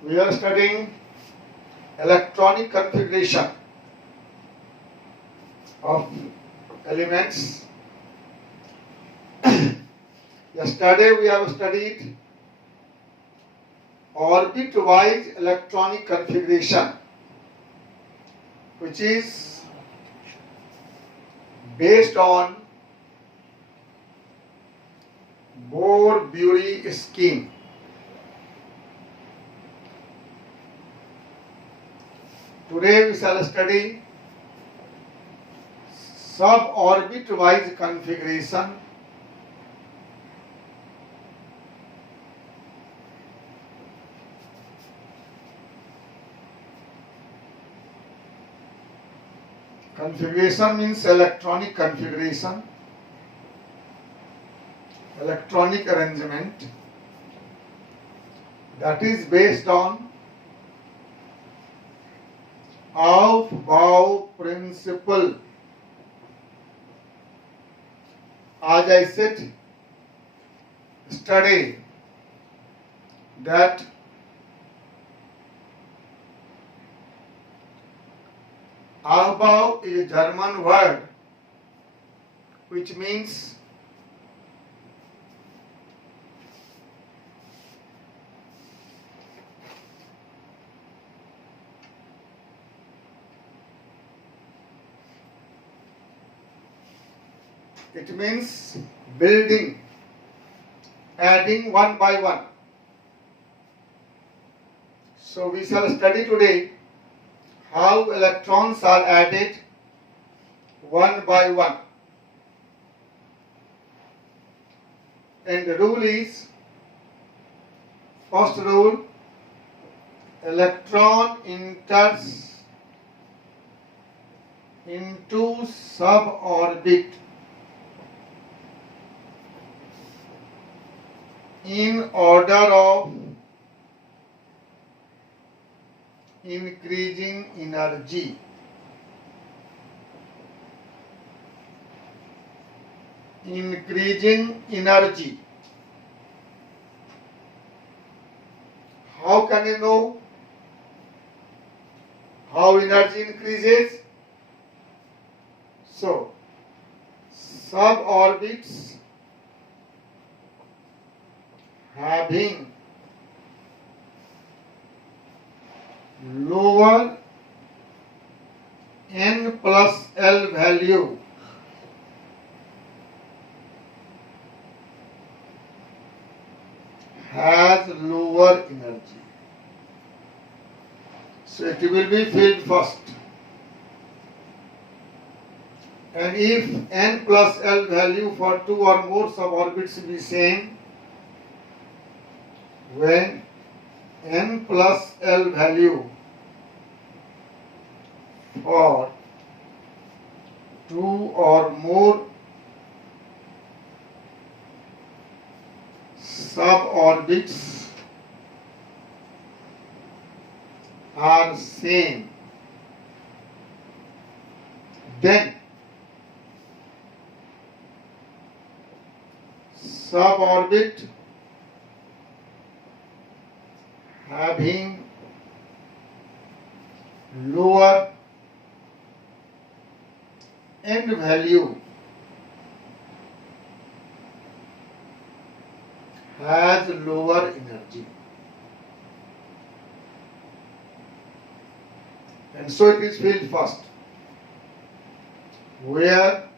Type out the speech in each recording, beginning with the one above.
We are studying electronic configuration of elements. Yesterday we have studied orbit-wise electronic configuration, which is based on Bohr-Bury scheme. Today we shall study suborbit-wise configuration Configuration means electronic configuration, electronic arrangement that is based on Aufbau principle. As I said yesterday that Aufbau is a German word which means building, adding one by one. So we shall study today how electrons are added one by one. And the rule is, first rule, electron enters into suborbit in order of increasing energy. How can you know how energy increases? So, suborbits having lower n plus L value has lower energy. So it will be filled first. And if n plus L value for two or more suborbits be same, when n plus L value for two or more suborbits are same, then suborbit having lower n value has lower energy, and so it is filled first, where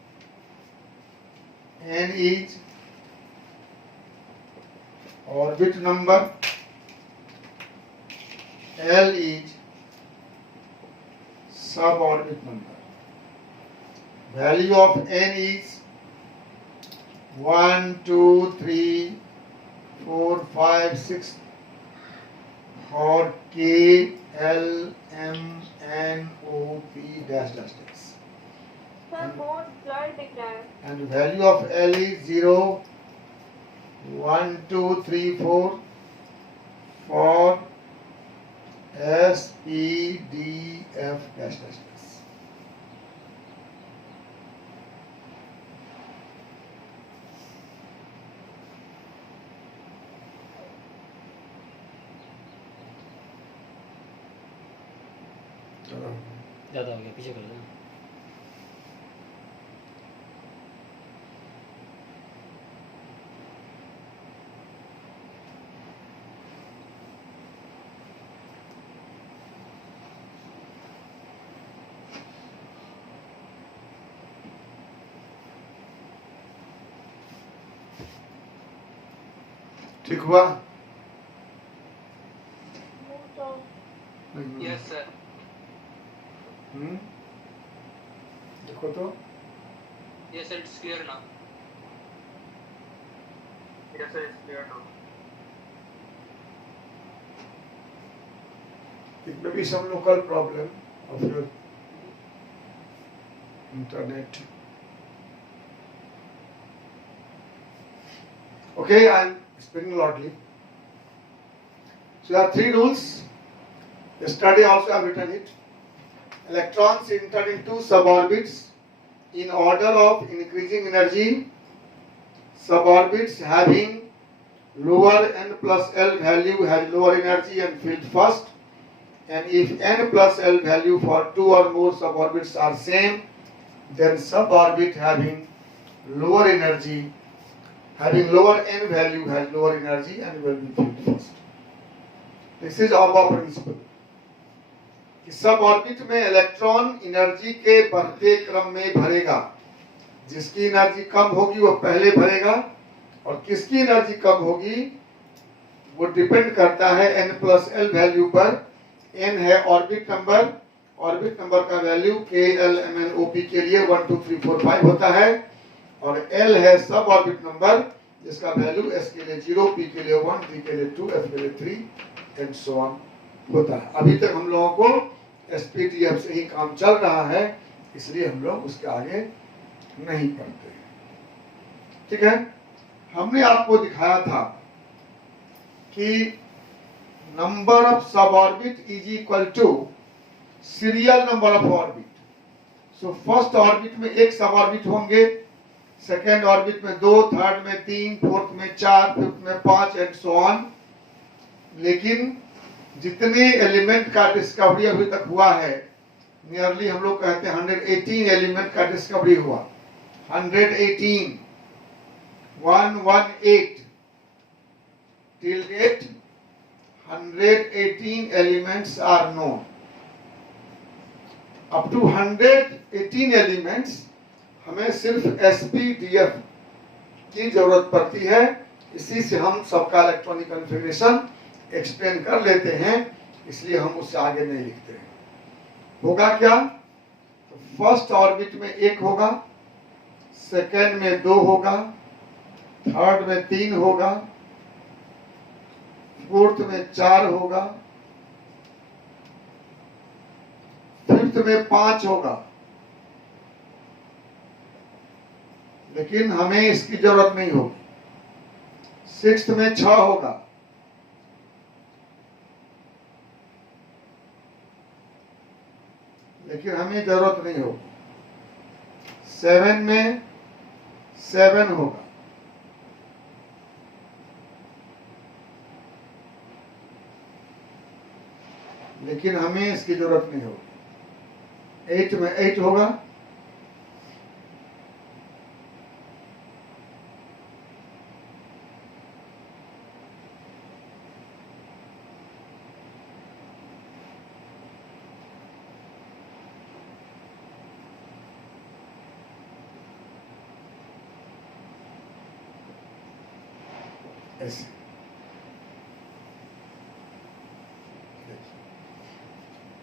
n is orbit number, L is suborbit number. Value of n is 1, 2, 3, 4, 5, 6 for K, L, M, N, O, P, dash, dash, dash. Sir, both blurred दिख रहा है. And value of L is 0, 1, 2, 3, 4 for S, P, D, F, dash, dash, dash. चलो ज़्यादा हो गया, पीछे कर दो। ठीक हुआ? Move on. नहीं। Yes sir. देखो तो yes sir, it's clear now. Yes sir, it's clear now. it may be some local problem of your internet. Okay, I'm speaking loudly. So there are three rules. Yesterday also I've written it. Electrons enter into suborbits in order of increasing energy. Suborbits having lower n plus L value has lower energy and filled first. And if n plus L value for two or more suborbits are same, then suborbit having lower energy, having lower n value has lower energy and will be filled first. This is our principle. कि सब orbit में electron energy के बढ़ते क्रम में भरेगा। जिसकी energy कम होगी वो पहले भरेगा और किसकी एनर्जी कम होगी वो डिपेंड करता है n प्लस एल वैल्यू पर। n है ऑर्बिट नंबर का value k l m n o p के लिए 1 2 3 4 5 होता है और l है सब ऑर्बिट नंबर जिसका वैल्यू s के लिए 0, p के लिए 1, t के लिए 2, f के लिए 3 एंड सो ऑन होता है। अभी तक हम लोगों को SPTF से ही काम चल रहा है, इसलिए हम लोग उसके आगे नहीं पढ़ते। ठीक है, हमने आपको दिखाया था कि number of sub orbit is equal to serial number of orbit. So first orbit में एक सब ऑर्बिट होंगे, सेकेंड ऑर्बिट में 2, थर्ड में 3, फोर्थ में 4, फिफ्थ में 5 एंड सो ऑन। लेकिन जितने एलिमेंट का डिस्कवरी अभी तक हुआ है, नियरली हम लोग कहते हैं 118 एलिमेंट का डिस्कवरी हुआ। 118 118 till date 118 elements are known. Up to 118 elements हमें सिर्फ SPDF की जरूरत पड़ती है। इसी से हम सबका इलेक्ट्रॉनिक कॉन्फ़िगरेशन एक्सप्लेन कर लेते हैं, इसलिए हम उससे आगे नहीं लिखते हैं। होगा क्या? तो फर्स्ट ऑर्बिट में 1 होगा, सेकेंड में 2 होगा, थर्ड में 3 होगा, फोर्थ में 4 होगा, फिफ्थ में 5 होगा। लेकिन हमें इसकी जरूरत नहीं होगी। सिक्स्थ में 6 होगा, लेकिन हमें जरूरत नहीं होगी। 7 में 7 होगा, लेकिन हमें इसकी जरूरत नहीं होगी। 8 में 8 होगा, ऐसे।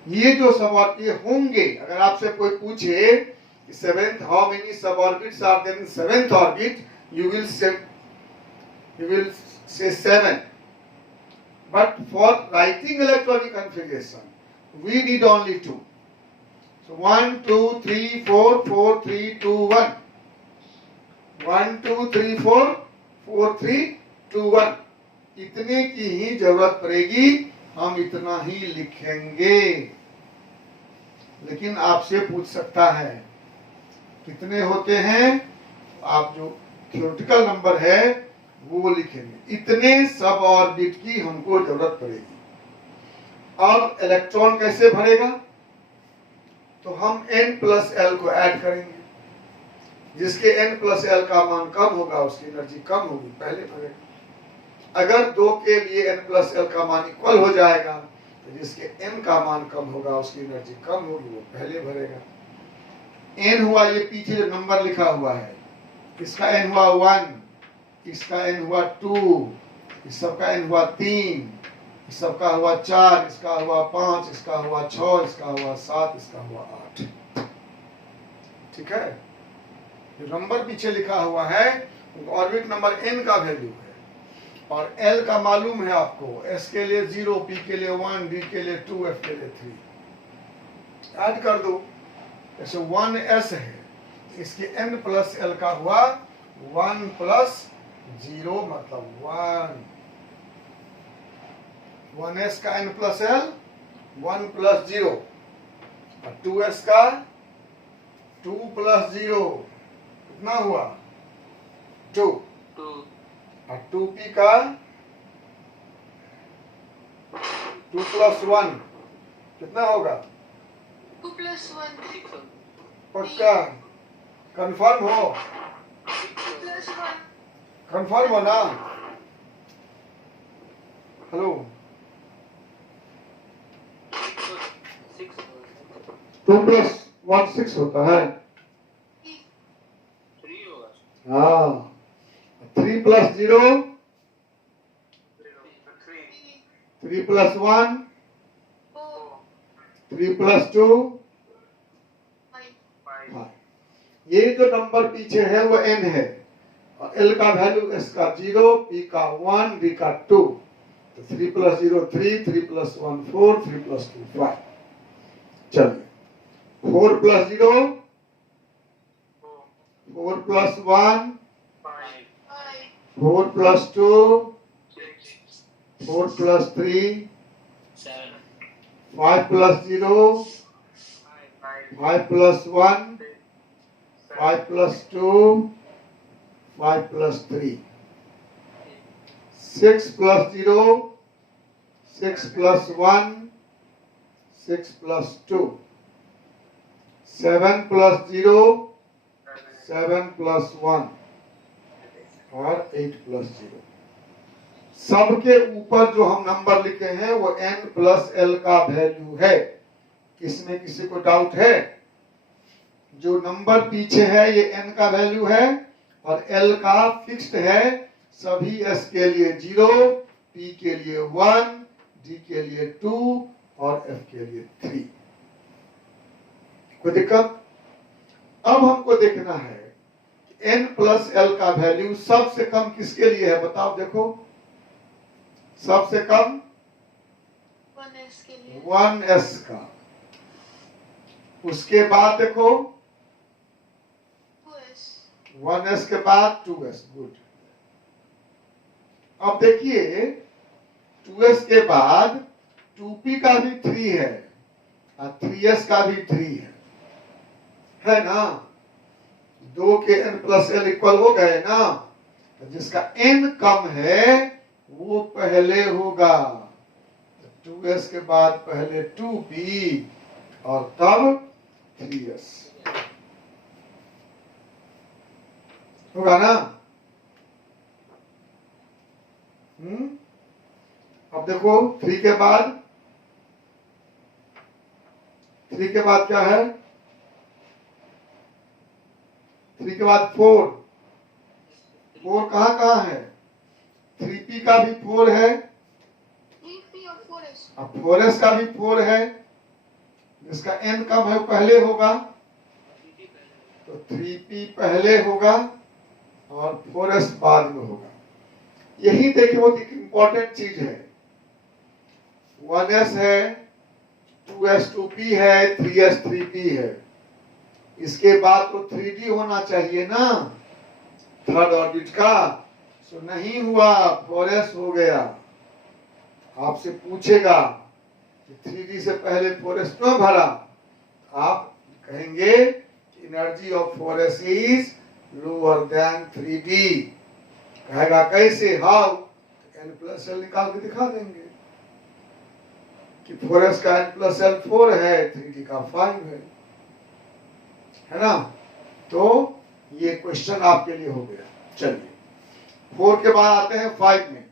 ये जो सवाल ये होंगे, अगर आपसे कोई पूछे seventh how many sub orbits are there in seventh orbit, you will say 7. But for writing electronic configuration, we need only 2. So 1 2 3 4 4 3 2 1. 1 2 3 4 4 3 2 1 इतने की ही जरूरत पड़ेगी, हम इतना ही लिखेंगे। लेकिन आपसे पूछ सकता है कितने होते हैं, आप जो थ्योरेटिकल नंबर है वो लिखेंगे। इतने सब ऑर्बिट की हमको जरूरत पड़ेगी। अब इलेक्ट्रॉन कैसे भरेगा? तो हम n प्लस एल को ऐड करेंगे। जिसके n प्लस एल का मान कम होगा उसकी एनर्जी कम होगी, पहले भरेगा। अगर 2 के लिए n प्लस एल का मान इक्वल हो जाएगा तो जिसके n का मान कम होगा उसकी एनर्जी कम होगी, वो पहले भरेगा। n हुआ ये पीछे जो नंबर लिखा हुआ है, इसका n हुआ 1, इसका n हुआ 2, इस सबका n हुआ 3, इस सबका हुआ 4, इसका हुआ 5, इसका हुआ 6, इसका हुआ 7, इसका हुआ 8। ठीक है, जो नंबर पीछे लिखा हुआ है ऑर्बिट नंबर n का वैल्यू है, और l का मालूम है आपको, s के लिए 0, p के लिए 1, d के लिए 2, f के लिए 3। ऐड कर दो, जैसे 1s है, इसके n प्लस l का हुआ 1 प्लस 0 मतलब 1। 1s का n प्लस l 1 प्लस 0, और 2s का 2 प्लस 0 कितना हुआ 2, और 2p का 2 प्लस 1 कितना होगा 2 plus 1 पक्का कंफर्म हो, 2 plus 1 कंफर्म हो ना। हेलो 2 प्लस 1 6 होता है। 3 होगा। हाँ 3 प्लस 0 3 प्लस 1 4 3 प्लस 2 5 हाँ। ये जो नंबर पीछे है वो n है, और l का वैल्यू s का 0, p का 1, d का 2, तो 3 प्लस 0 3, 3 प्लस 1 4, 3 प्लस 2 5। चलिए 4 plus 0 4 plus 1 4 plus 2 4 plus 3 5 plus 0 5 plus 1 5 plus 2 5 plus 3 6 plus 0 6 plus 1 6 plus 2 7 plus 0 7 plus 1 और 8 प्लस 0। सबके ऊपर जो हम नंबर लिखे हैं वो n प्लस l का वैल्यू है। इसमें किसी को डाउट है? जो नंबर पीछे है ये n का वैल्यू है और l का फिक्स्ड है। सभी s के लिए 0, p के लिए 1, d के लिए 2 और f के लिए 3। कोई दिक्कत? अब हमको देखना है n प्लस l का वैल्यू सबसे कम किसके लिए है, बताओ देखो। सबसे कम 1s के लिए 1s का, उसके बाद देखो 2s 1s के बाद 2s। गुड। अब देखिए 2s के बाद 2p का भी 3 है और 3s का भी 3 है ना। 2 के n प्लस l इक्वल हो गए ना, तो जिसका n कम है वो पहले होगा। 2s के बाद पहले 2p और तब 3s होगा ना। अब देखो 3 के बाद क्या है? 3 के बाद 4 कहाँ है? 3p का भी 4 है 3p और 4s अब 4s का भी 4 है। जिसका n कम है वो पहले होगा, तो 3p पहले होगा और 4s बाद में होगा। यही देखिए बहुत इंपॉर्टेंट चीज है। 1s है, 2s 2p है, 3s 3p है। इसके बाद तो 3d होना चाहिए ना, थर्ड ऑर्बिट का। सो नहीं हुआ, 4s हो गया। आपसे पूछेगा कि 3d से पहले 4s क्यों भरा, आप कहेंगे energy of 4s is lower than 3d। कहेगा कैसे, हाउ? n प्लस l निकाल के दिखा देंगे कि 4s का n प्लस l 4 है, 3d का 5 है। है ना। तो ये क्वेश्चन आपके लिए हो गया। चलिए 4 के बाद आते हैं 5 में।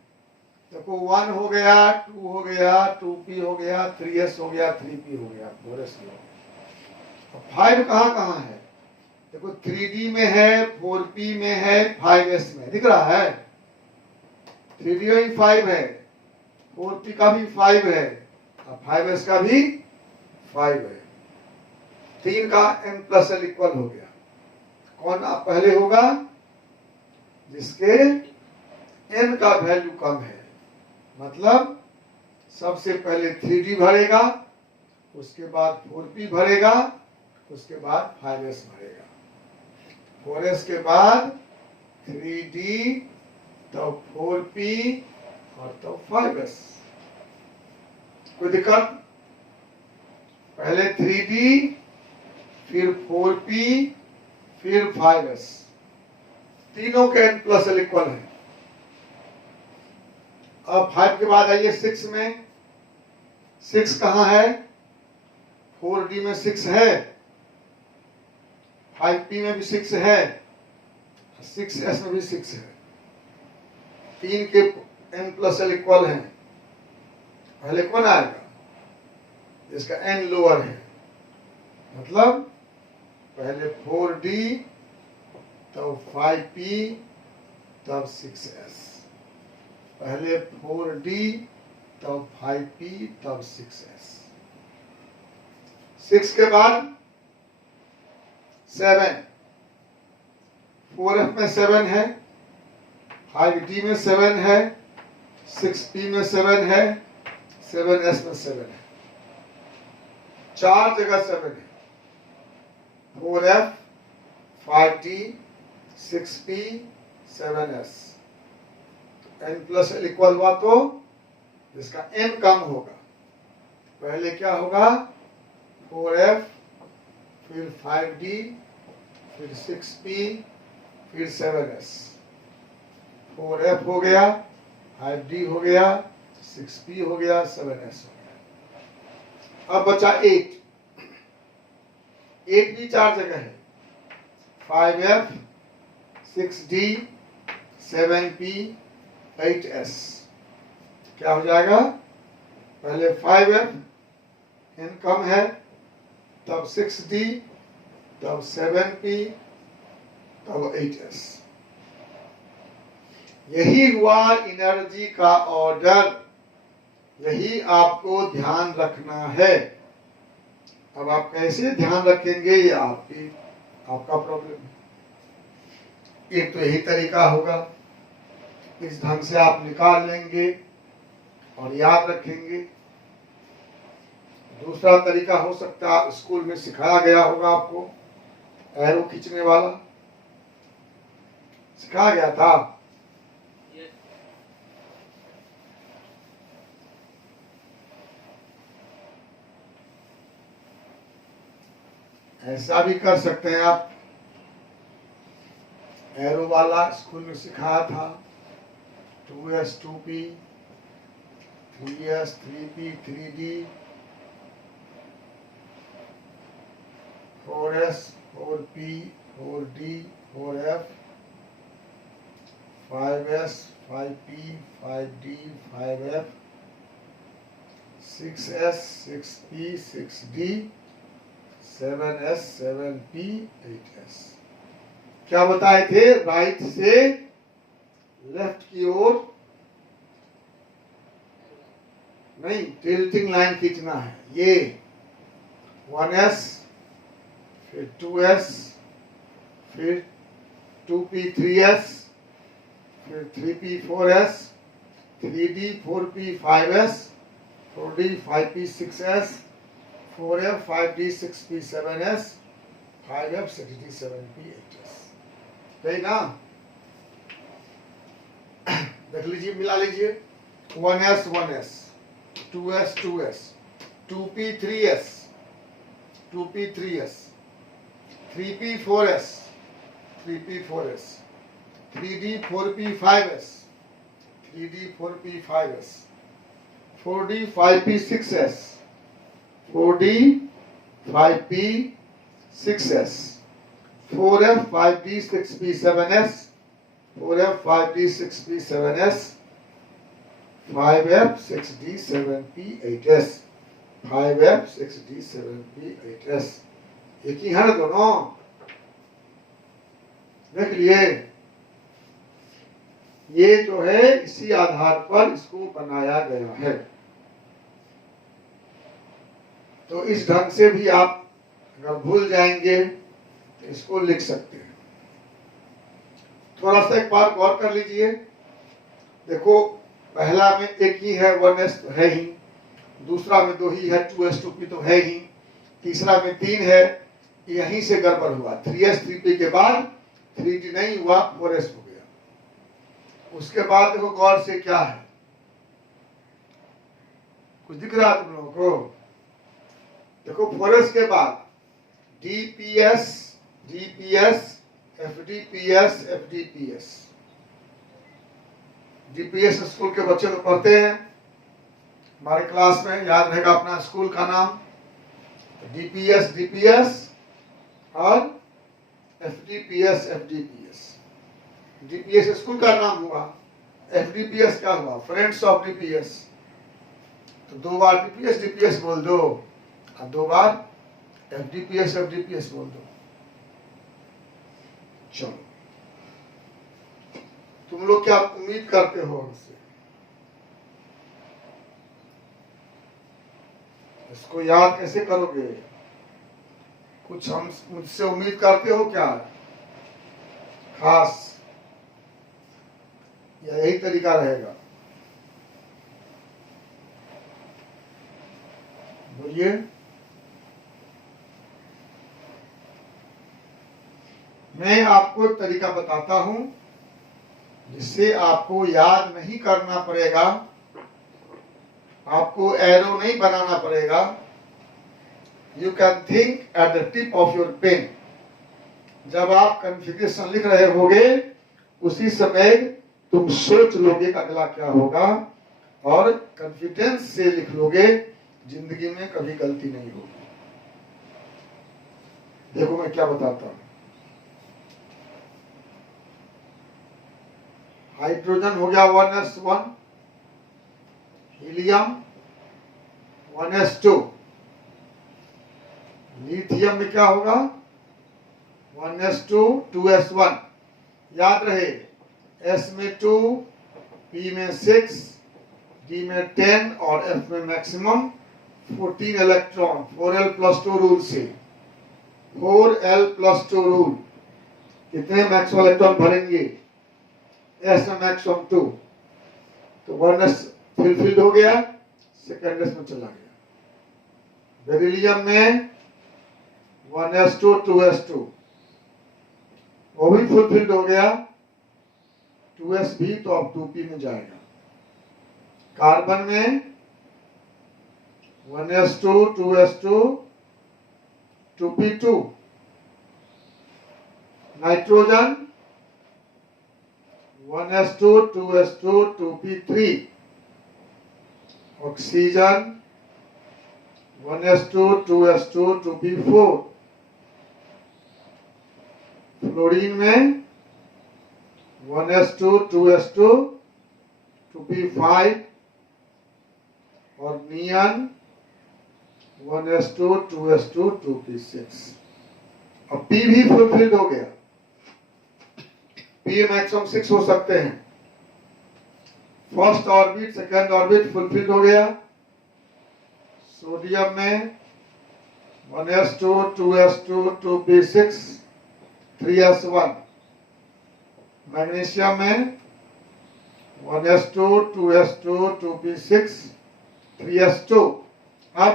देखो 1 हो गया, 2 हो गया, 2p हो गया, 3s हो गया, 3p हो गया, 4s हो गया। 5 कहाँ कहाँ है? देखो 3d में है, 4p में है, 5s में दिख रहा है। 3d में भी 5 है, 4p का भी 5 है और 5s का भी 5 है। 3 का n प्लस l इक्वल हो गया। कौन आप पहले होगा? जिसके n का वैल्यू कम है, मतलब सबसे पहले 3d भरेगा, उसके बाद 4p भरेगा, उसके बाद 5s भरेगा। 4s के बाद 3d, तब 4p और तब 5s। कोई दिक्कत? पहले 3d, फिर 4p, फिर 5s। तीनों के n प्लस l इक्वल है। अब 5 के बाद आइए 6 में। 6 कहाँ है? 4d में 6 है, 5p में भी 6 है, 6s में भी 6 है। 3 के n प्लस l इक्वल है। पहले कौन आएगा? जिसका n लोअर है, मतलब पहले 4d, तब 5p, तब 6s। पहले 4d, तब 5p, तब 6s। 6 के बाद 7, 4f में 7 है, 5d में 7 है, 6p में 7 है, 7s में 7 है। 4 जगह 7 है। 4f, 5d, 6p, 7s। n plus l equal हुआ तो जिसका n कम होगा, पहले क्या होगा? 4f, फिर 5d, फिर 6p, फिर 7s। 4f हो गया, 5d हो गया, 6p हो गया, 7s हो गया। अब बचा 8। 8 भी 4 जगह है। 5f, 6d, 7p, 8s। क्या हो जाएगा? पहले 5f, n कम है, तब 6d, तब 7p, तब 8s। यही हुआ एनर्जी का ऑर्डर। यही आपको ध्यान रखना है। अब आप कैसे ध्यान रखेंगे ये आपका प्रॉब्लम है। एक तो यही तरीका होगा, इस ढंग से आप निकाल लेंगे और याद रखेंगे। दूसरा तरीका हो सकता है, स्कूल में सिखाया गया होगा आपको, एरो खींचने वाला सिखाया गया था। ऐसा भी कर सकते हैं आप, एरो वाला स्कूल में सिखाया था। 2s 2p, 3s 3p 3d, 4s 4p 4d 4f, 5s 5p 5d 5f, 6s 6p 6d, 7s 7p 8s। क्या बताए थे? राइट से लेफ्ट की ओर नहीं, टिल्टिंग लाइन खींचना है। ये 1s, फिर 2s, फिर 2p 3s, फिर 3p 4s, 3d 4p 5s, 4d 5p 6s, 4f 5d 6p 7s, 5f 6d 7p 8s। सही ना? देख लीजिए, मिला लीजिए। 1s 1s, 2s 2s, 2p 3s, 2p 3s, 3p 4s, 3p 4s, 3d 4p 5s, 3d 4p 5s, 4d 5p 6s, 4d 5p 6s, 4f 5d 6p 7s, 4f 5d 6p 7s, 5f 6d 7p 8s, 5f 6d 7p 8s। एक ही है ना दोनों, देख लिए। ये जो है इसी आधार पर इसको बनाया गया है। तो इस ढंग से भी आप अगर भूल जाएंगे तो इसको लिख सकते हैं। थोड़ा सा एक बार गौर कर लीजिए। देखो पहला में एक ही है, 1s तो है ही, दूसरा में 2 ही है, 2s2p तो है ही, तीसरा में 3 है, यहीं से गड़बड़ हुआ। 3s 3p के बाद 3d नहीं हुआ, 4s हो गया। उसके बाद देखो गौर से क्या है, कुछ दिख रहा है तुम लोगों को? देखो 4s के बाद dps, dps, fdps, fdps। DPS school के बच्चे तो पढ़ते हैं हमारे क्लास में, याद रहेगा अपना स्कूल का नाम। डीपीएस डीपीएस और एफडीपीएस एफडीपीएस। डीपीएस स्कूल का नाम हुआ, एफडीपीएस क्या हुआ? Friends of DPS. तो 2 बार डीपीएस डीपीएस बोल दो और 2 बार एफडीपीएस एफडीपीएस बोल दो। चलो, तुम लोग क्या उम्मीद करते हो हमसे? इसको याद कैसे करोगे? कुछ हम मुझसे उम्मीद करते हो क्या खास, या यही तरीका रहेगा? बोलिए। मैं आपको एक तरीका बताता हूं जिससे आपको याद नहीं करना पड़ेगा, आपको एरो नहीं बनाना पड़ेगा। You can think at the tip of your pen. जब आप कॉन्फ़िगरेशन लिख रहे होगे उसी समय तुम सोच लोगे कि अगला क्या होगा और कॉन्फिडेंस से लिख लोगे, जिंदगी में कभी गलती नहीं होगी। देखो मैं क्या बताता हूं। हाइड्रोजन हो गया 1s1, हीलियम 1s2, लिथियम में क्या होगा? 1s2 2s1। याद रहे, s में 2, p में 6, d में 10 और f में मैक्सिमम 14 इलेक्ट्रॉन। 4l+2 रूल से 4l+2 रूल कितने मैक्सिमम इलेक्ट्रॉन भरेंगे? s में मैक्सिमम 2, तो 1s फिलफिल्ड हो गया, सेकेंड s में चला गया। बेरिलियम में 1s2 2s2, वो भी फुलफिल्ड हो गया, 2s भी, तो अब 2p में जाएगा। कार्बन में 1s2 2s2 2p2। Nitrogen 1s2 2s2 2p3। Oxygen 1s2 2s2 2p4। Fluorine में 1s2 2s2 2p5 और नियन 1s2 2s2 2p6। अब p भी फुलफिल्ड हो गया, p मैक्सिमम 6 हो सकते हैं। First orbit second orbit fulfilled हो गया। सोडियम में 1s2 2s2 2p6 3s1। Magnesium में 1s2 2s2 2p6 3s2। अब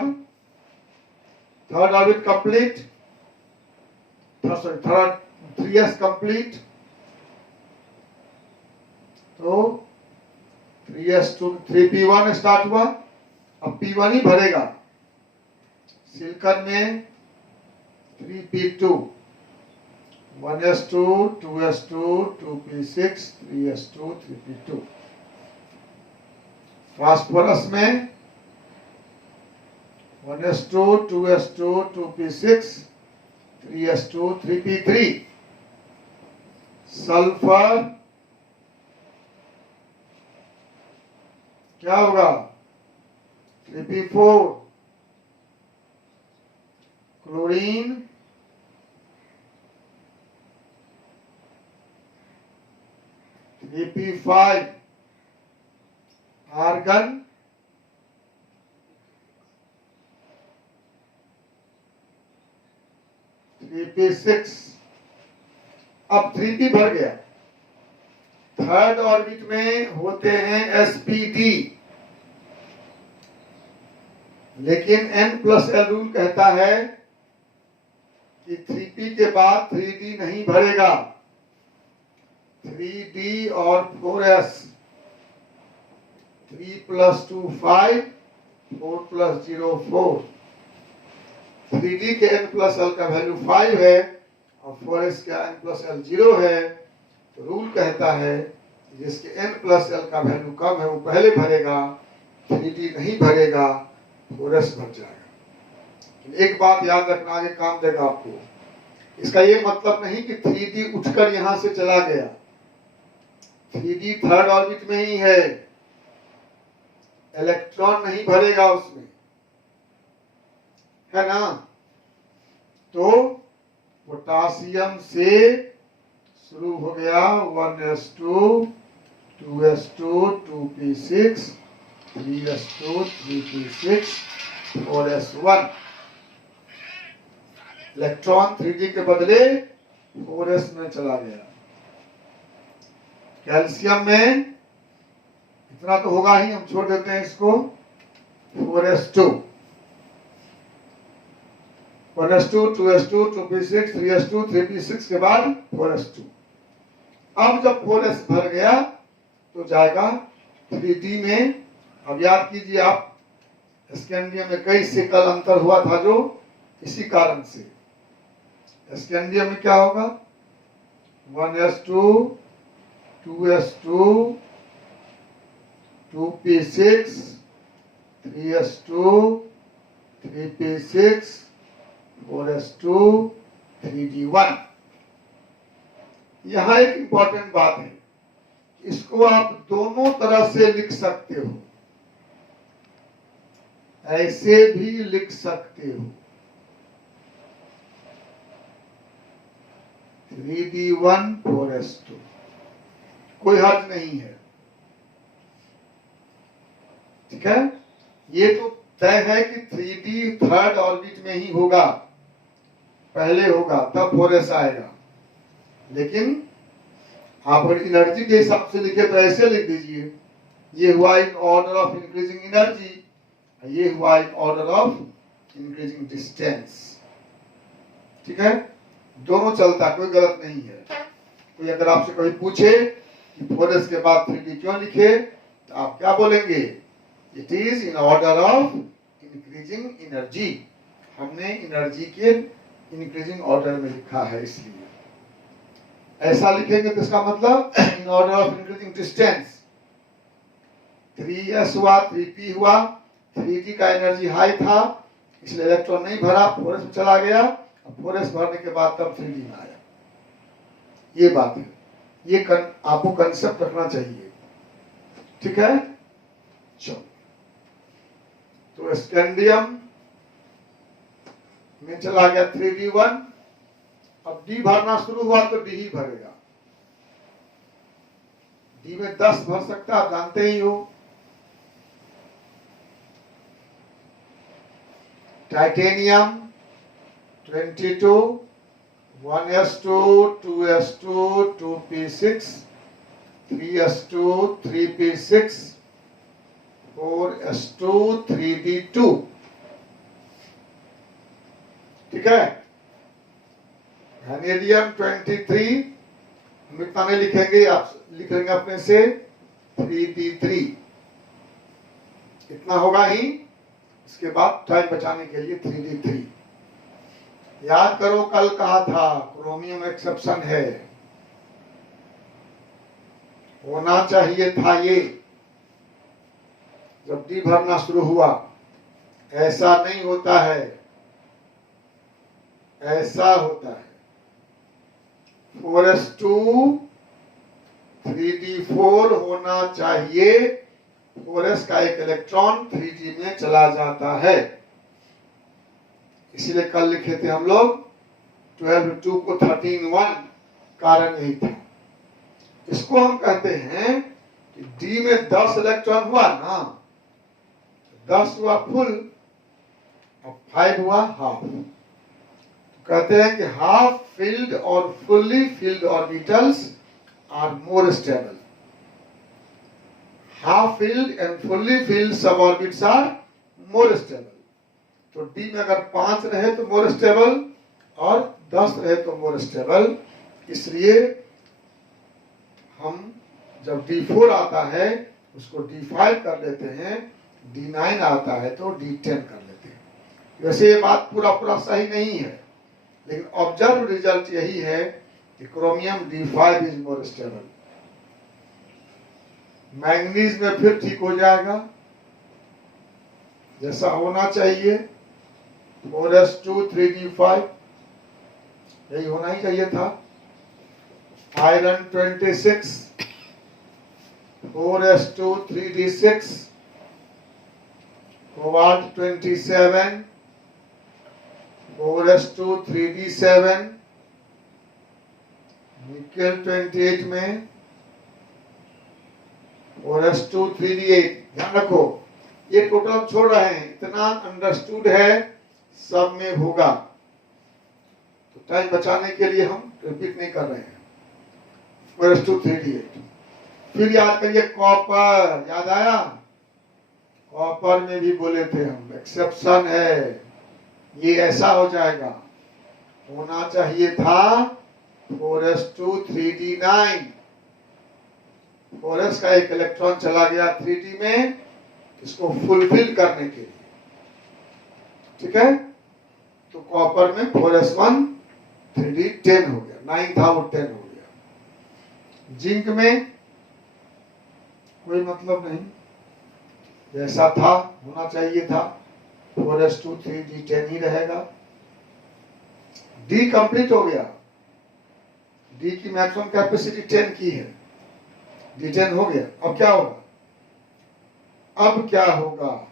third orbit complete, third 3s complete, तो 3s2 3p1 स्टार्ट हुआ। अब p1 ही भरेगा। सिलिकॉन में 3p2, 1s2 2s2 2p6 3s2 3p2। Phosphorus में 1s2 2s2 2p6 3s2 3p3 sulphur क्या होगा 3p4 chlorine 3p5 argon 3p6 अब 3p भर गया। थर्ड ऑर्बिट में होते हैं sp_d लेकिन n+l रूल कहता है कि 3p के बाद 3d नहीं भरेगा। 3d और 4s 3 + 2 5 4 + 0 4 3d के n+l का वैल्यू 5 है और 4s का n+l 0 है। तो रूल कहता है कि जिसके n+l का वैल्यू कम है वो पहले भरेगा, 3d नहीं भरेगा, 4s भर जाएगा। एक बात याद रखना, आगे काम देगा आपको। इसका ये मतलब नहीं कि 3d उठकर यहां से चला गया। 3d थर्ड ऑर्बिट में ही है, इलेक्ट्रॉन नहीं भरेगा उसमें, है ना। तो पोटासियम से शुरू हो गया 1s2 2s2 2p6 3s2 3p6 4s1 electron 3d के बदले 4s में चला गया। कैल्शियम में इतना तो होगा ही, हम छोड़ देते हैं इसको। 4s2 1s2 2s2 2p6 3s2 3p6 के बाद 4s2। अब जब 4s भर गया तो जाएगा 3d में। अब याद कीजिए आप, स्कैंडियम में कई सेकल अंतर हुआ था जो इसी कारण से। स्कैंडियम में क्या होगा 1s2 2s2 2p6 3s2 3p6 4s2 3d1। यहां एक इंपॉर्टेंट बात है, इसको आप दोनों तरह से लिख सकते हो, ऐसे भी लिख सकते हो 3d1 4s2, कोई हर्ज नहीं है। ठीक है, ये तो तय है कि 3d थर्ड ऑर्बिट में ही होगा, पहले होगा तब 4s आएगा। लेकिन आप अगर एनर्जी के हिसाब से लिखे तो ऐसे लिख दीजिए, ये हुआ in order of increasing energy, ये हुआ in order of increasing distance. ठीक है, दोनों चलता, कोई गलत नहीं है। कोई अगर आपसे कोई पूछे कि 4s के बाद 3d क्यों लिखे, तो आप क्या बोलेंगे, it is in order of increasing energy. हमने एनर्जी के इंक्रीजिंग ऑर्डर में लिखा है, इसलिए ऐसा लिखेंगे तो इसका मतलब in order of increasing distance. 3s हुआ 3p हुआ, 3d का एनर्जी हाई था इसलिए इलेक्ट्रॉन नहीं भरा, 4s में चला गया। अब 4s भरने के बाद तब 3d में आया। ये बात है, ये आपको कंसेप्ट रखना चाहिए। ठीक है, चलो तो स्कैंडियम में चला गया 3d1। अब d भरना शुरू हुआ तो d ही भरेगा। d में 10 भर सकता, आप जानते ही हो। Titanium 22 1s2 2s2 2p6 3s2 3p6 4s2 3d2। ठीक है, वैनेडियम 23, हम इतना नहीं लिखेंगे, आप लिख लेंगे अपने से 3d3, इतना होगा ही। इसके बाद टाइम बचाने के लिए 3d3। याद करो कल कहा था क्रोमियम एक्सेप्शन है, होना चाहिए था ये जब डी भरना शुरू हुआ। ऐसा नहीं होता है, ऐसा होता है। 4s2 3d4 होना चाहिए। 4s का एक इलेक्ट्रॉन 3d में चला जाता है। इसीलिए कल लिखे थे हम लोग 12 को 13 कारण यही था। इसको हम कहते हैं कि D में 10 इलेक्ट्रॉन हुआ ना, 10 हुआ फुल और 5 हुआ हाफ। कहते हैं कि हाफ फिल्ड और fully filled orbitals are more stable. Half filled and fully filled sub orbits are more stable. तो डी में अगर 5 रहे तो मोर स्टेबल और 10 रहे तो मोर स्टेबल। इसलिए हम जब D4 आता है उसको D5 कर लेते हैं, D9 आता है तो D10 कर लेते हैं। वैसे ये बात पूरा सही नहीं है, लेकिन ऑब्जर्व रिजल्ट यही है कि chromium D5 is more stable. Manganese में फिर ठीक हो जाएगा जैसा होना चाहिए। 4s2 3d5 यही होना ही चाहिए था। Iron 26 4s2 3d6, cobalt 27 4s2 3d7, nickel 28 में 4s2 3d8। ध्यान रखो ये टोटल छोड़ रहे हैं, इतना अंडरस्टूड है, सब में होगा। तो टाइम बचाने के लिए हम रिपीट नहीं कर रहे हैं। 4s2 3d8। फिर याद करिए कॉपर, याद आया? कॉपर में भी बोले थे हम, एक्सेप्शन है, ये ऐसा हो जाएगा। होना चाहिए था 4s2 3d9। 4s का एक इलेक्ट्रॉन चला गया 3d में, इसको फुलफिल करने के लिए। ठीक है, तो कॉपर में 4s1 3d10 हो गया, 9 था वो 10 हो गया। जिंक में कोई मतलब नहीं, जैसा था होना चाहिए था, 4s2 3d10 ही रहेगा। डी कंप्लीट हो गया, डी की मैक्सिमम कैपेसिटी 10 की है, D10 हो गया। अब क्या होगा? अब क्या होगा?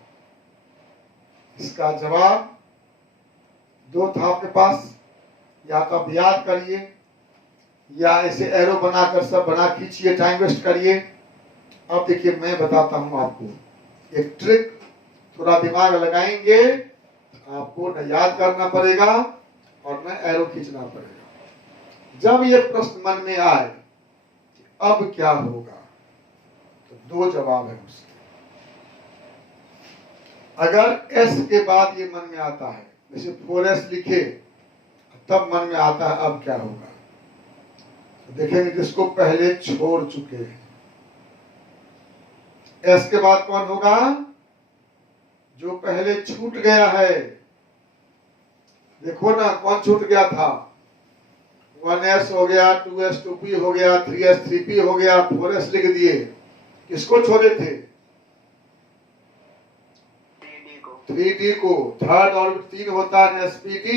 इसका जवाब 2 था आपके पास, या तो आप याद करिए या ऐसे एरो बनाकर सब बना खींचिए, टाइम वेस्ट करिए। अब देखिए मैं बताता हूं आपको एक ट्रिक, थोड़ा दिमाग लगाएंगे, आपको न याद करना पड़ेगा और न एरो खींचना पड़ेगा। जब ये प्रश्न मन में आए अब क्या होगा, तो 2 जवाब है उसके। अगर S के बाद ये मन में आता है, जैसे 4s लिखे तब मन में आता है अब क्या होगा, तो देखेंगे जिसको पहले छोड़ चुके हैं। S के बाद कौन होगा? जो पहले छूट गया है। देखो ना कौन छूट गया था, 1s हो गया, 2s 2p हो गया, 3s 3p हो गया, 4s लिख दिए। किसको छोड़े थे? 3d को। थर्ड ऑर्बिट 3 होता है spt,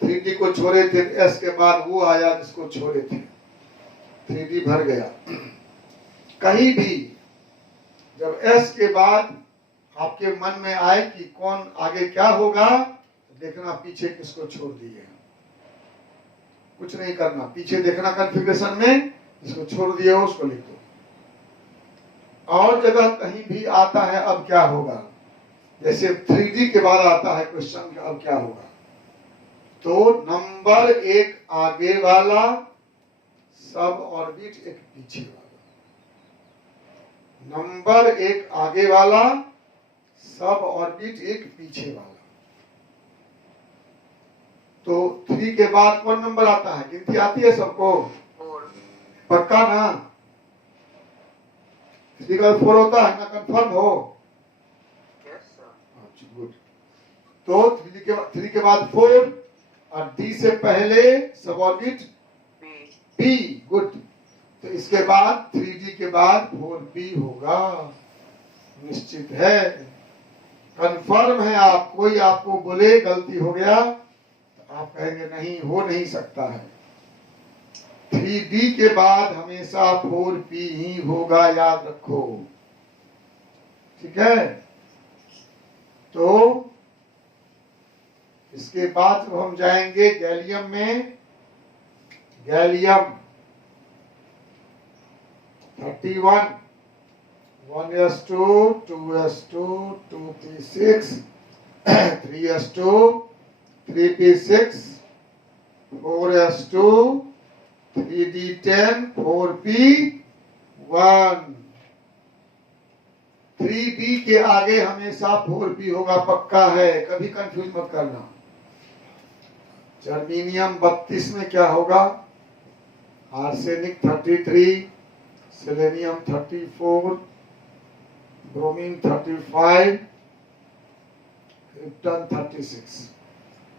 3d को छोड़े थे। s के बाद वो आया जिसको छोड़े थे, 3d भर गया। कहीं भी जब s के बाद आपके मन में आए कि कौन आगे क्या होगा, देखना पीछे किसको छोड़ दिए। कुछ नहीं करना, पीछे देखना कॉन्फ़िगरेशन में, जिसको छोड़ दिए हो उसको लिख दो। और जगह कहीं भी आता है अब क्या होगा, जैसे 3D के बाद आता है क्वेश्चन अब क्या होगा, तो नंबर 1 आगे वाला, सब ऑर्बिट एक पीछे वाला। नंबर 1 आगे वाला, सब ऑर्बिट एक पीछे वाला। तो 3 के बाद कौन नंबर आता है? गिनती आती है सबको? 4। पक्का ना? 3 का 4 होता है ना, कंफर्म हो? Yes, sir. गुड। तो 3 के बाद 4 और D से पहले सब ऑर्बिट P. P। गुड। तो इसके बाद 3D के बाद 4P होगा, निश्चित है, कंफर्म है। आप कोई आपको बोले गलती हो गया, आप कहेंगे नहीं, हो नहीं सकता है। 3D के बाद हमेशा 4P ही होगा, याद रखो। ठीक है, तो इसके बाद जब हम जाएंगे गैलियम में, gallium 31, 1s2, 2s2, 2p6, 3s2, 3p6, 4s2, 3d10, 4p1। 3b के आगे हमेशा 4p होगा, पक्का है, कभी कंफ्यूज मत करना। जर्मीनियम 32 में क्या होगा? Arsenic 33, selenium 34, bromine 35, krypton 36।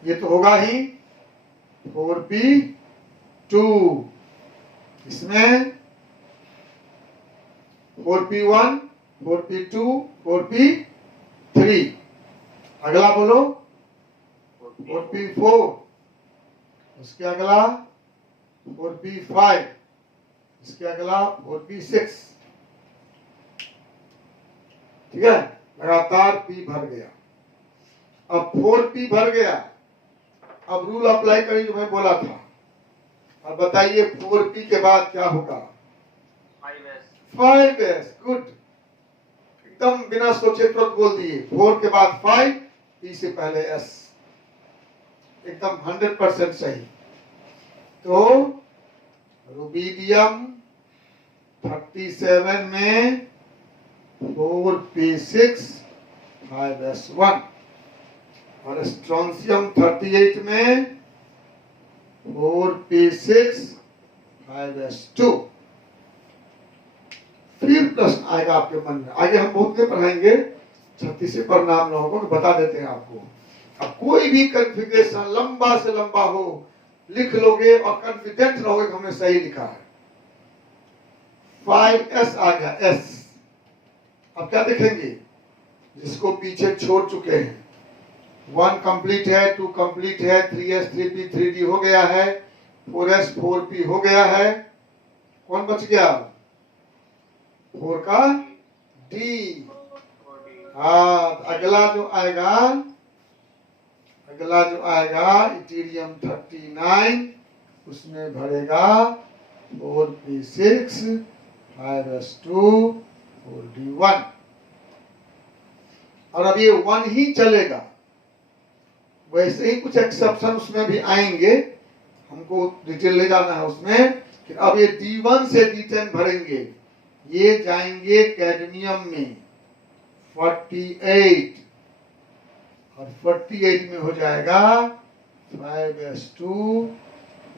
ये तो होगा ही 4p2। इसमें 4p1, 4p2, 4p3। अगला बोलो 4p4, उसके अगला 4p5, इसके अगला 4p6। ठीक है, लगातार p भर गया। अब 4p भर गया, अब रूल अप्लाई करिए जो मैं बोला था। अब बताइए 4p के बाद क्या होगा? 5s। गुड, एकदम बिना सोचे तुरंत बोल दिए। 4 के बाद 5, p से पहले s, एकदम 100% सही। तो रुबीडियम 37 में 4p6, 5s1, और स्ट्रोंशियम 38 में 4p6, 5s2। फिर प्रश्न आएगा आपके मन में, आगे हम बहुत नहीं पढ़ाएंगे, 36 से परिणाम न होगा, बता देते हैं आपको। अब कोई भी कन्फिग्रेशन लंबा से लंबा हो, लिख लोगे और कॉन्फिडेंट रहोगे कि हमने सही लिखा है। 5s आ गया, s। अब क्या देखेंगे? जिसको पीछे छोड़ चुके हैं, 1 कंप्लीट है, 2 कंप्लीट है, 3s 3p 3d हो गया है, 4s 4p हो गया है। कौन बच गया? 4 का d। हाँ, अगला जो आएगा इटीरियम 39, उसमें भरेगा 4p6, 5s2, 4d1। और अब ये 1 ही चलेगा, वैसे ही कुछ एक्सेप्शन उसमें भी आएंगे, हमको डिटेल ले जाना है उसमें। कि अब ये D1 से D10 भरेंगे, ये जाएंगे कैडमियम में 48, और 48 में हो जाएगा 5s2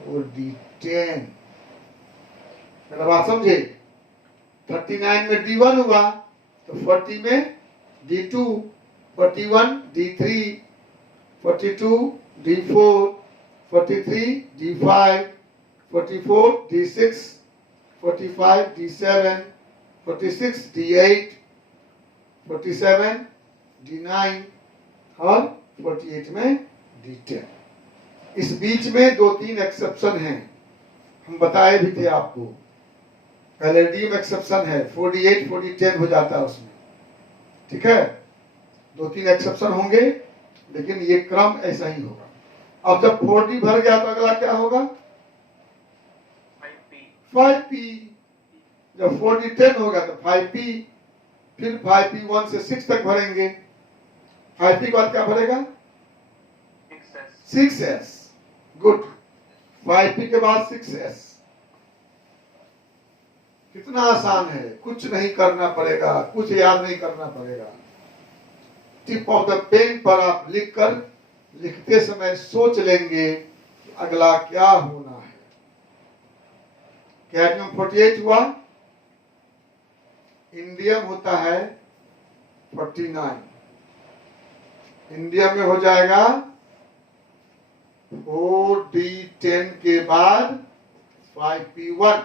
और D10। मेरा बात समझे? 39 में D1 हुआ तो 40 में D2, 41 D3, 42 D4, 43 D5, 44 D6, 45 D7, 46 D8, 47 D9 और 48 में D10। इस बीच में 2-3 एक्सेप्शन हैं, हम बताए भी थे आपको। पैलेडियम एक्सेप्शन है, 48 40 10 हो जाता है उसमें। ठीक है, 2-3 एक्सेप्शन होंगे, लेकिन ये क्रम ऐसा ही होगा। अब जब 4d भर गया तो अगला क्या होगा? 5p। जब 4d 10 होगा तो 5p, फिर 5p 1 से 6 तक भरेंगे। 5p के बाद क्या भरेगा? 6s। गुड, 5p के बाद 6s। कितना आसान है, कुछ नहीं करना पड़ेगा, कुछ याद नहीं करना पड़ेगा। टिप ऑफ द पेन पर आप लिखते समय सोच लेंगे कि अगला क्या होना है। कैडमियम 48 हुआ, इंडियम होता है 49। इंडियम में हो जाएगा 4d10 के बाद 5p1,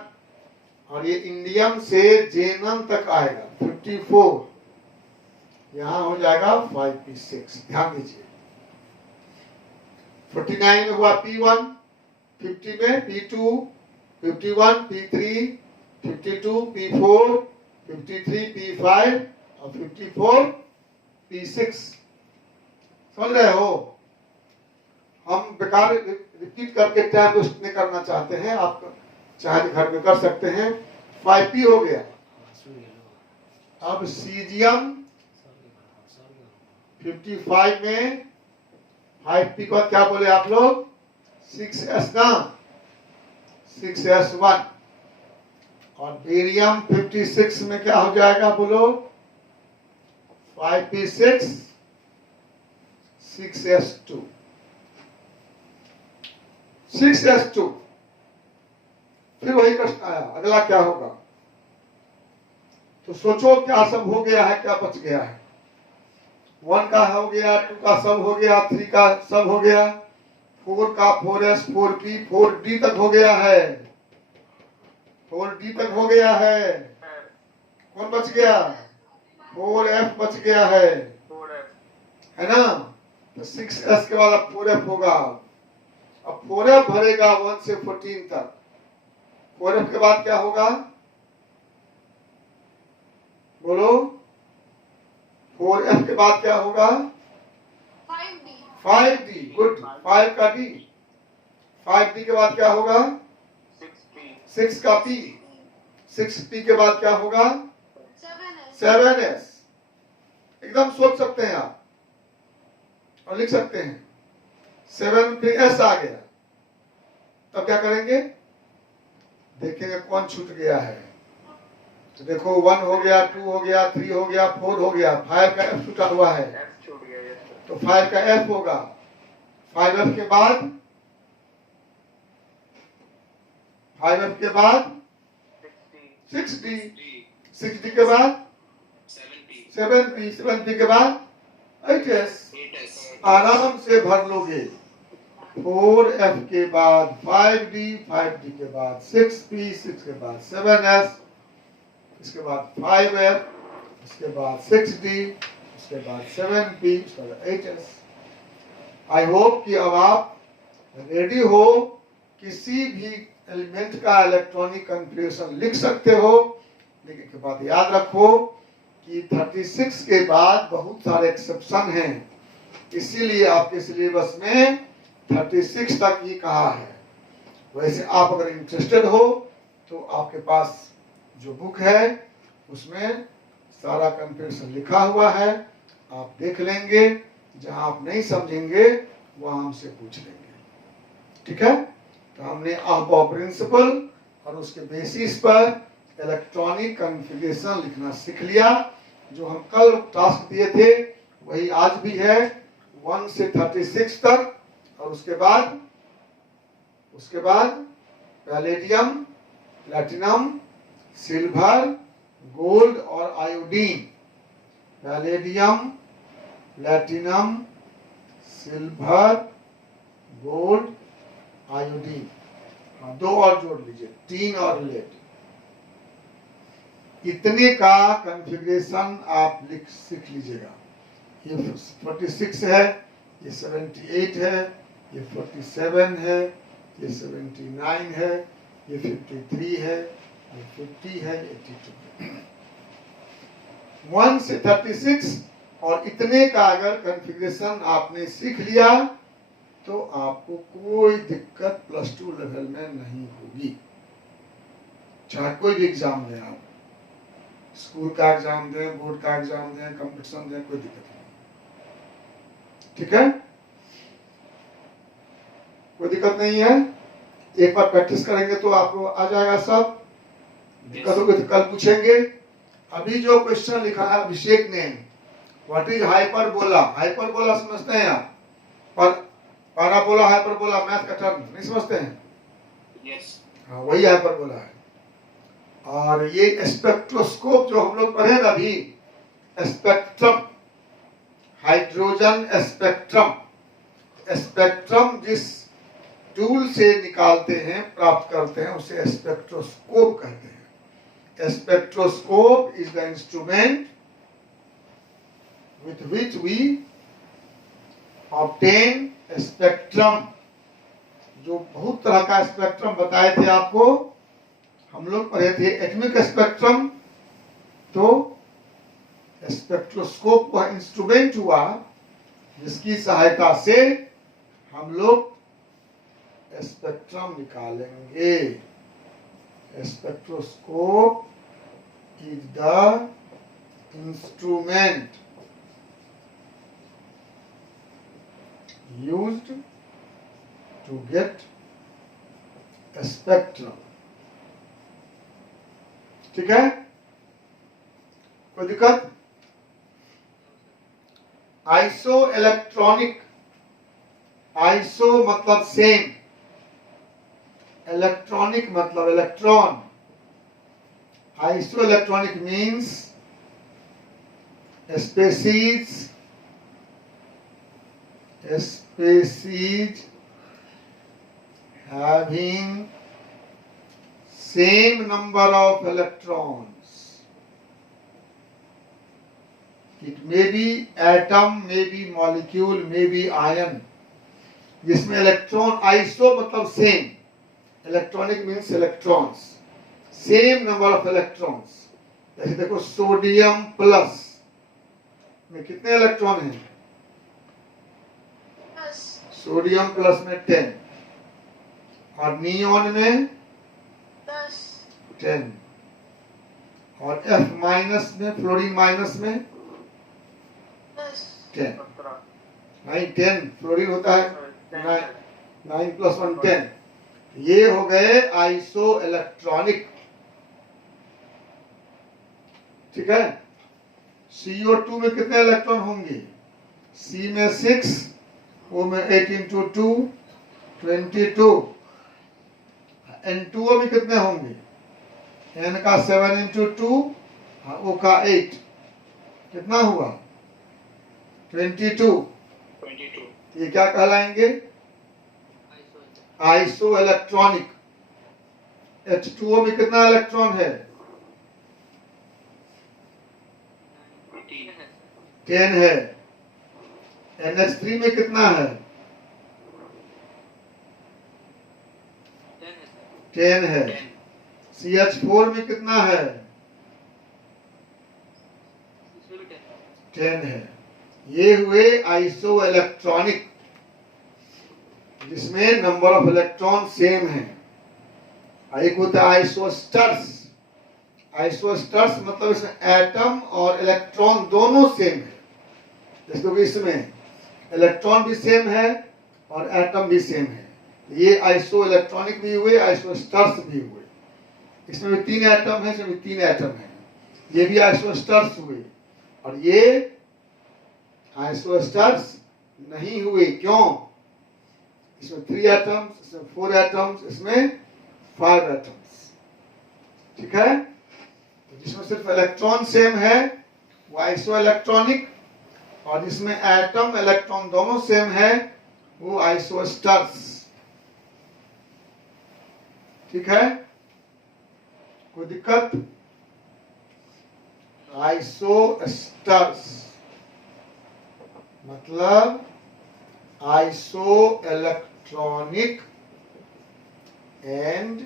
और ये इंडियम से जेनम तक आएगा 54, यहां हो जाएगा 5p6। ध्यान दीजिए, 49 में हुआ P1, 50 में P2, 51 P3, 52 P4, 53 P5 और 54 P6। समझ रहे हो? हम बेकार रिपीट करके टाइम वेस्ट नहीं करना चाहते हैं, आप चाहे घर में कर सकते हैं। 5P हो गया। अब सीजियम 55 में 5P को क्या बोले आप लोग? 6S ना, 6S1। और बेरियम 56 में क्या हो जाएगा बोलो? 5P6, 6S2, 6S2। फिर वही प्रश्न आया, अगला क्या होगा? तो सोचो क्या सब हो गया है, क्या बच गया है? 1 का हो गया, 2 का सब हो गया, 3 का सब हो गया, 4 का 4S, 4P, 4D तक हो गया है, 4D तक हो गया है। कौन बच गया? 4F बच गया है ना? तो 6S के बाद अब 4F होगा। अब 4F भरेगा 1 से 14 तक। 4F के बाद क्या होगा बोलो? 4F के बाद क्या होगा? 5D 5D। गुड, 5 का D। 5D के बाद क्या होगा? 6 का P। 6P के बाद क्या होगा? 7S। एकदम सोच सकते हैं आप और लिख सकते हैं। 7 फिर S आ गया, तब क्या करेंगे? देखेंगे कौन छूट गया है। तो देखो 1 हो गया, 2 हो गया, 3 हो गया, 4 हो गया, 5 का F छूटा हुआ है, तो 5 का F होगा। 5F के बाद 5F के बाद 6D, 6D के बाद 7P, 7P के बाद 8S। आराम से भर लोगे। 4F के बाद 5D, 5D के बाद 6P, 6 के बाद 7S, इसके बाद 5F, इसके बाद 6D, उसके बाद 7P, उसके बाद 8S। आई होप कि अब आप रेडी हो, किसी भी एलिमेंट का इलेक्ट्रॉनिक कन्फिग्रेशन लिख सकते हो। लेकिन के बाद याद रखो कि 36 के बाद बहुत सारे एक्सेप्शन हैं, इसीलिए आपके सिलेबस में 36 तक ही कहा है। वैसे आप अगर इंटरेस्टेड हो तो आपके पास जो बुक है उसमें सारा कन्फिग्रेशन लिखा हुआ है, आप देख लेंगे। जहां आप नहीं समझेंगे वहां हमसे पूछ लेंगे। ठीक है? तो हमने अबव प्रिंसिपल और उसके बेसिस पर इलेक्ट्रॉनिक कॉन्फ़िगरेशन लिखना सीख लिया। जो हम कल टास्क दिए थे वही आज भी है, 1 से 36 तक। और उसके बाद पैलेडियम, प्लैटिनम, सिल्वर, गोल्ड और iodine. Palladium, platinum, silver, gold, iodine. हाँ, 2 और जोड़ लीजिए, 3 और लेड। इतने का कॉन्फ़िगरेशन आप सीख लीजिएगा। ये 46 है, ये 78 है, ये 47 है, ये 79 है, ये 53 है, ये 50 है, ये 82 है। 1 से 36 और इतने का अगर कॉन्फ़िगरेशन आपने सीख लिया तो आपको कोई दिक्कत +2 लेवल में नहीं होगी। चाहे कोई भी एग्जाम दें आप, स्कूल का एग्जाम दें, बोर्ड का एग्जाम दें, कंपटीशन दें, कोई दिक्कत नहीं। ठीक है? कोई दिक्कत नहीं है। एक बार प्रैक्टिस करेंगे तो आपको आ जाएगा सब। दिक्कत होगी तो कल पूछेंगे। अभी जो क्वेश्चन लिखा है अभिषेक ने, व्हाट इज हाइपरबोला? हाइपरबोला समझते हैं आप? पर पैराबोला, हाइपरबोला मैथ का टर्म नहीं समझते हैं? यस। हाँ, वही हाइपरबोला है। और ये स्पेक्ट्रोस्कोप जो हम लोग पढ़े ना अभी, स्पेक्ट्रम, हाइड्रोजन स्पेक्ट्रम। स्पेक्ट्रम जिस टूल से निकालते हैं, प्राप्त करते हैं, उसे स्पेक्ट्रोस्कोप कहते हैं। Spectroscope is the instrument with which we obtain spectrum, जो बहुत तरह का स्पेक्ट्रम बताए थे आपको, हम लोग पढ़े थे एटॉमिक स्पेक्ट्रम। तो स्पेक्ट्रोस्कोप का इंस्ट्रूमेंट हुआ जिसकी सहायता से हम लोग स्पेक्ट्रम निकालेंगे। Spectroscope is the instrument used to get a spectrum। ठीक है, कोई दिक्कत? आइसो इलेक्ट्रॉनिक, आइसो मतलब सेम, इलेक्ट्रॉनिक मतलब electron. Iso electronic means species having same number of electrons. It may be atom, may be molecule, may be ion, जिसमें electron, iso मतलब same, electronic means electrons, same number of electrons. जैसे देखो sodium plus में कितने electron हैं? Sodium plus में 10, और neon में 10, और F माइनस में, फ्लोरीन माइनस में 10, नहीं 10 फ्लोरीन होता है, 9 प्लस 1 10। ये हो गए आइसो इलेक्ट्रॉनिक। ठीक है, CO2 में कितने इलेक्ट्रॉन होंगे? C में 6, O में 8 इंटू 2 22, N2O में कितने होंगे? N का 7 इंटू 2, O का 8, कितना हुआ? 22। ये क्या कहलाएंगे? Iso electronic. H2O में कितना इलेक्ट्रॉन है? 10 है। NH3 में कितना है? 10 है। CH4 में कितना है? 10 है। ये हुए आइसो इलेक्ट्रॉनिक, जिसमें नंबर ऑफ इलेक्ट्रॉन सेम है। एक होता है आइसोस्टर्स। आइसोस्टर्स मतलब इसमें एटम और इलेक्ट्रॉन दोनों सेम है। जैसे कि इसमें इलेक्ट्रॉन भी सेम है और एटम भी सेम है। ये आइसो इलेक्ट्रॉनिक भी हुए, आइसोस्टर्स भी हुए। इसमें भी 3 एटम है, इसमें भी 3 एटम है। ये भी आइसोस्टर्स हुए, और ये आइसोस्टर्स नहीं हुए। क्यों? इसमें 3 एटम्स, इसमें 4 एटम्स, इसमें 5 एटम्स। ठीक है, तो जिसमें सिर्फ इलेक्ट्रॉन सेम है वो आइसो इलेक्ट्रॉनिक, और जिसमें एटम इलेक्ट्रॉन दोनों सेम है वो आइसोस्टर्स। ठीक है, कोई दिक्कत? आइसोस्टर्स मतलब iso electronic and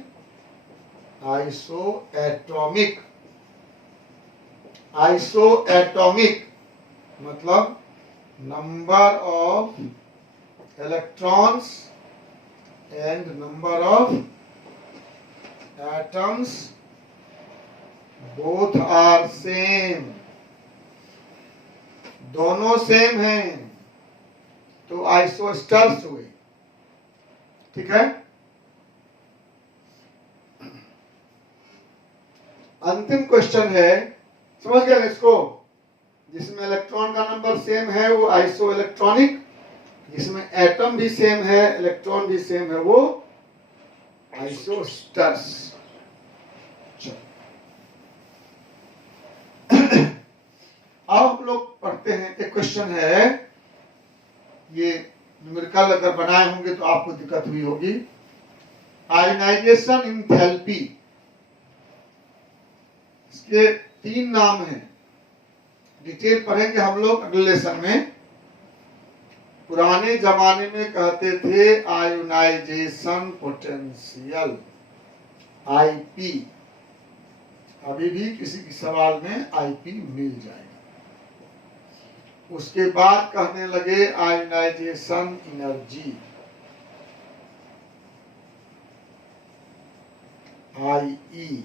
iso atomic. Iso atomic मतलब number of electrons and number of atoms both are same. दोनों सेम हैं तो आइसोस्टर्स हुए। ठीक है, अंतिम क्वेश्चन है, समझ गए इसको? जिसमें इलेक्ट्रॉन का नंबर सेम है वो आइसो इलेक्ट्रॉनिक, जिसमें एटम भी सेम है, इलेक्ट्रॉन भी सेम है, वो आइसोस्टर्स। अब हम लोग पढ़ते हैं, एक क्वेश्चन है, ये न्यूमेरिकल अगर बनाए होंगे तो आपको दिक्कत हुई होगी। आयनाइजेशन इंथैल्पी, इसके 3 नाम हैं। डिटेल पढ़ेंगे हम लोग अगले लेसन में। पुराने जमाने में कहते थे आयोनाइजेशन पोटेंशियल, आईपी। अभी भी किसी के सवाल में आईपी मिल जाएगा। उसके बाद कहने लगे आयोनाइजेशन एनर्जी, आईई,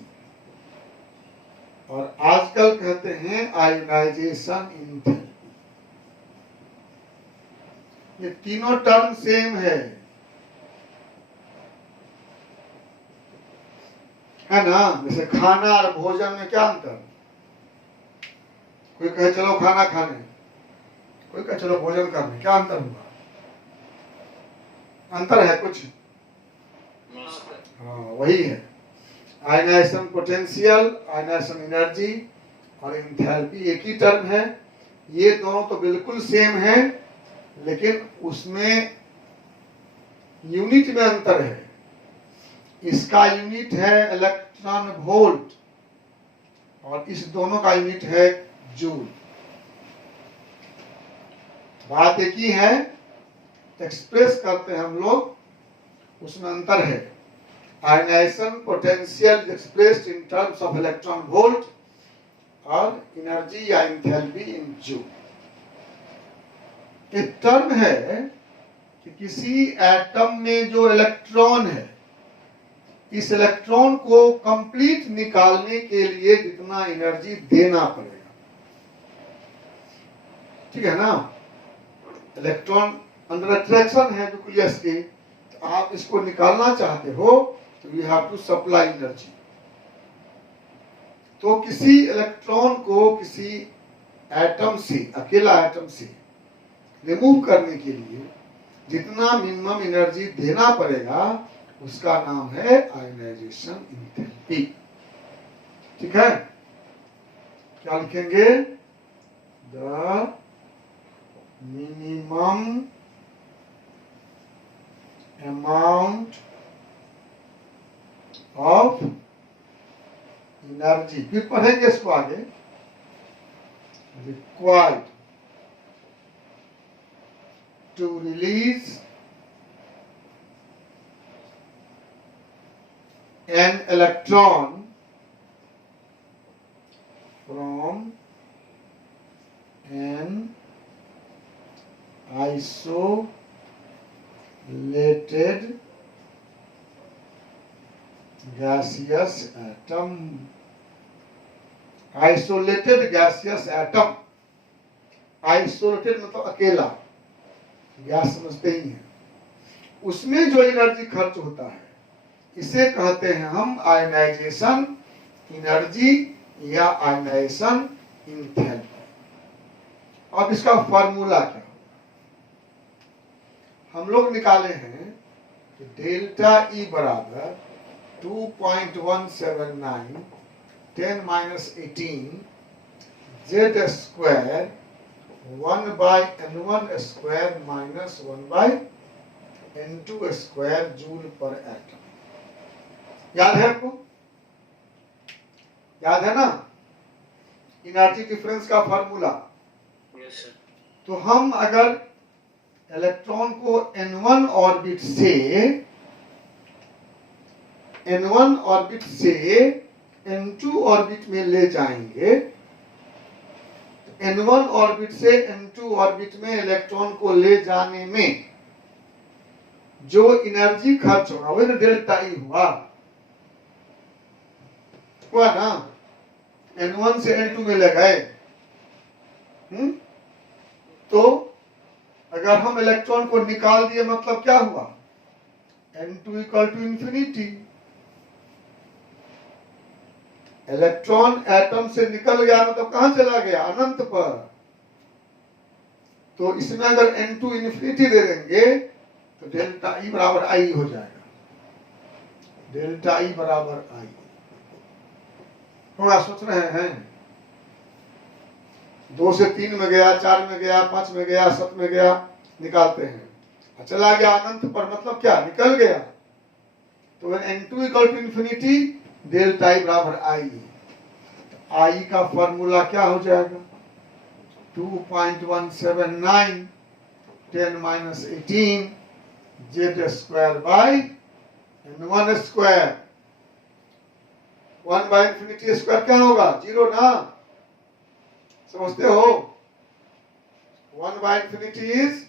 और आजकल कहते हैं आयोनाइजेशन इंथैल्पी। ये तीनों टर्म सेम है ना। जैसे खाना और भोजन में क्या अंतर? कोई कहे चलो खाना खाने, कोई कहे चलो भोजन करने, क्या अंतर हुआ? अंतर है कुछ? हाँ, वही है। आयनाइजेशन पोटेंशियल, आयनाइजेशन एनर्जी और एंथैल्पी एक ही टर्म है। ये दोनों तो बिल्कुल सेम है, लेकिन उसमें यूनिट में अंतर है। इसका यूनिट है इलेक्ट्रॉन वोल्ट और इस दोनों का यूनिट है जूल। बात एक ही है, एक्सप्रेस करते हैं हम लोग, उसमें अंतर है। Ionisation potential expressed in terms of electron volt और एनर्जी या एंथैल्पी इन जूल। एक टर्म है कि किसी एटम में जो इलेक्ट्रॉन है, इस इलेक्ट्रॉन को कंप्लीट निकालने के लिए जितना एनर्जी देना पड़ेगा, ठीक है ना। इलेक्ट्रॉन अंडर अट्रैक्शन है न्यूक्लियस के, तो आप इसको निकालना चाहते हो तो you have to supply energy. तो किसी इलेक्ट्रॉन को किसी एटम से, अकेला एटम से रिमूव करने के लिए जितना मिनिमम एनर्जी देना पड़ेगा, उसका नाम है आयनाइजेशन एंथैल्पी। ठीक है, क्या लिखेंगे? The minimum amount of energy, फिर पढ़ेंगे इसको आगे, required to release an electron from an isolated gaseous atom. Isolated gaseous atom, isolated मतलब अकेला, गैस समझते ही हैं, उसमें जो एनर्जी खर्च होता है इसे कहते हैं हम आयनाइजेशन एनर्जी या आयनाइजेशन एंथैल्पी। अब इसका फॉर्मूला क्या होगा? हम लोग निकाले हैं कि डेल्टा ई बराबर 2.179 10-18 Z square 1/n1 square minus 1/n2 square joule पर एटम। याद है आपको? याद है ना एनर्जी डिफरेंस का फॉर्मूला? Yes sir. तो हम अगर इलेक्ट्रॉन को n1 ऑर्बिट से n2 ऑर्बिट में ले जाएंगे, n1 ऑर्बिट से n2 ऑर्बिट में इलेक्ट्रॉन को ले जाने में जो एनर्जी खर्च होगा वही तो डेल्टा ई हुआ ना। n1 से n2 में ले गए, तो अगर हम इलेक्ट्रॉन को निकाल दिए मतलब क्या हुआ? n2 equal to infinity. Electron atom से निकल गया मतलब कहां चला गया? अनंत पर। तो इसमें अगर n2 इंफिनिटी दे देंगे तो डेल्टा ई बराबर आई हो जाएगा। डेल्टा ई बराबर आई थोड़ा सोच रहे हैं? 2 से 3 में गया, 4 में गया, 5 में गया, 7 में गया, निकालते हैं। चला गया अनंत पर मतलब क्या? निकल गया। तो n2 equal to infinity delta E बराबर आई। आई का फॉर्मूला क्या हो जाएगा? 2.179 10 minus 18 z square by n1 square. 1 by infinity square क्या होगा? 0 ना, समझते हो? 1 by infinity is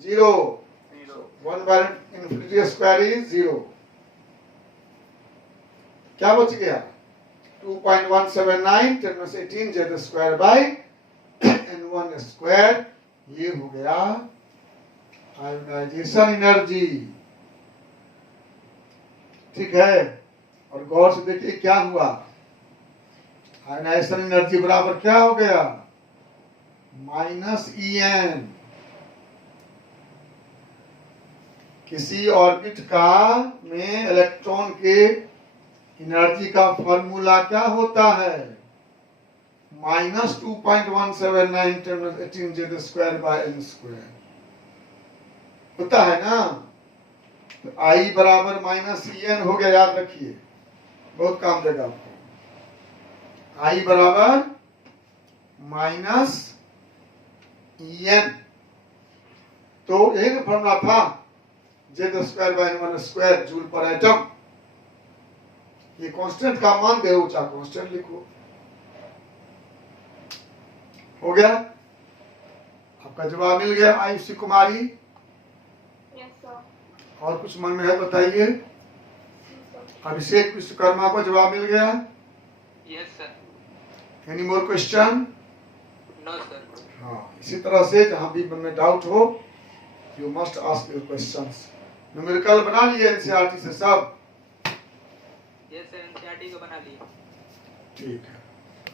0. 1 by infinity square is 0. क्या बच गया? 2.179 10 minus 18 z square by n1 square. ये हो गया आयोनाइजेशन एनर्जी. ठीक है, और गौर से देखिए क्या हुआ. आयोनाइजेशन एनर्जी बराबर क्या हो गया? -En. किसी ऑर्बिट का में इलेक्ट्रॉन के एनर्जी का फॉर्मूला क्या होता है? -2.179 10 18 z square by n square होता है ना. तो I बराबर -En हो गया, याद रखिए, बहुत काम देगा आपको. I बराबर -En. तो एक फॉर्मूला था z square by n1 square joule पर एटम. ये कांस्टेंट का मान दे, ऊंचा कांस्टेंट लिखो. हो गया, आपका जवाब मिल गया. आयुषी कुमारी, Yes, sir. और कुछ मन में है बताइए. अभिषेक विश्वकर्मा को जवाब मिल गया. Yes, sir. Any more question? No, sir. हाँ, इसी तरह से जहां भी मन में डाउट हो, you must ask your questions. Numerical बना लिए एनसीईआरटी से सब? Yes, sir. NCERT को बना लिए. ठीक है.